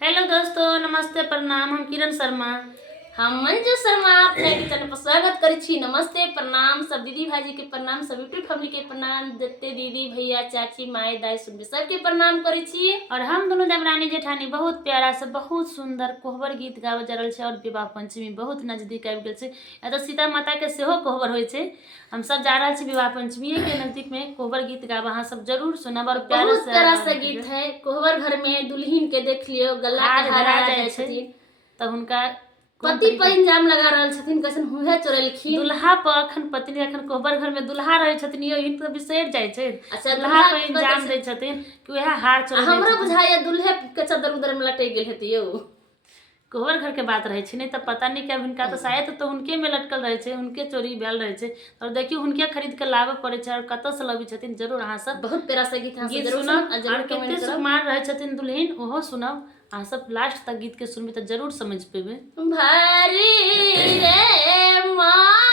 Hello दोस्तों, नमस्ते, प्रणाम। हम किरण शर्मा, हम मंजू शर्मा अपने चैनल पर स्वागत करी छी। नमस्ते, प्रणाम, सब दीदी भाई के प्रणाम, सब यूट्यूब फैमिली के प्रणाम, जते दीदी भैया चाची माए दाई सुन सबके प्रणाम करी छी। और हम दोनों देवरानी जेठानी बहुत प्यारा से बहुत सुंदर कोहबर गीत गावे जा रहल छै। और विवाह पंचमी बहुत नजदीक आबि गेल छै। एतऽ सीता माता के सेहो कोहबर होइ छै। हम सब जा रहल छी विवाह पंचमी के नजदीक में कोहबर गीत गावा। अहाँ सब जरूर सुनब और बहुत प्यारा सा गीत है। कोहबर घर में दुल्हन के देख लियो गला के हार आ जाय छथिन त हुनका पति पर इल्जाम लगा रहल छथिन, कैसन हुए चोरेलखिन दुल्हा पर। अखन पत्नी अखन कोहबर घर में दुल्हा रहे छथिन, यो इन तो बिसर जाय छै। अच्छा, दुल्हा पर इल्जाम दै छथिन कि वह हार चोरे। हमरा बुझाइया दुल्हे के चदर उदर में लटक गेल हेतै यो। कोहबर घर के बात रहे छै, नहीं तो पता नहीं क्या उनका तो शायद तो उनके में लटकल रहे छै, उनके चोरी भेल रहे छै। और देखियो उनके खरीद के लाबे पड़े छै और कत से लबी छथिन। जरूर अहाँ सब बहुत प्यारा सा गीत जरूर सुनब और कते सुकुमार रहे छथिन दुल्हन, ओहो सुनब। अहाँ सब लास्ट तक गीत के सुनबे तो जरूर समझ पेबे। भारी रे माँ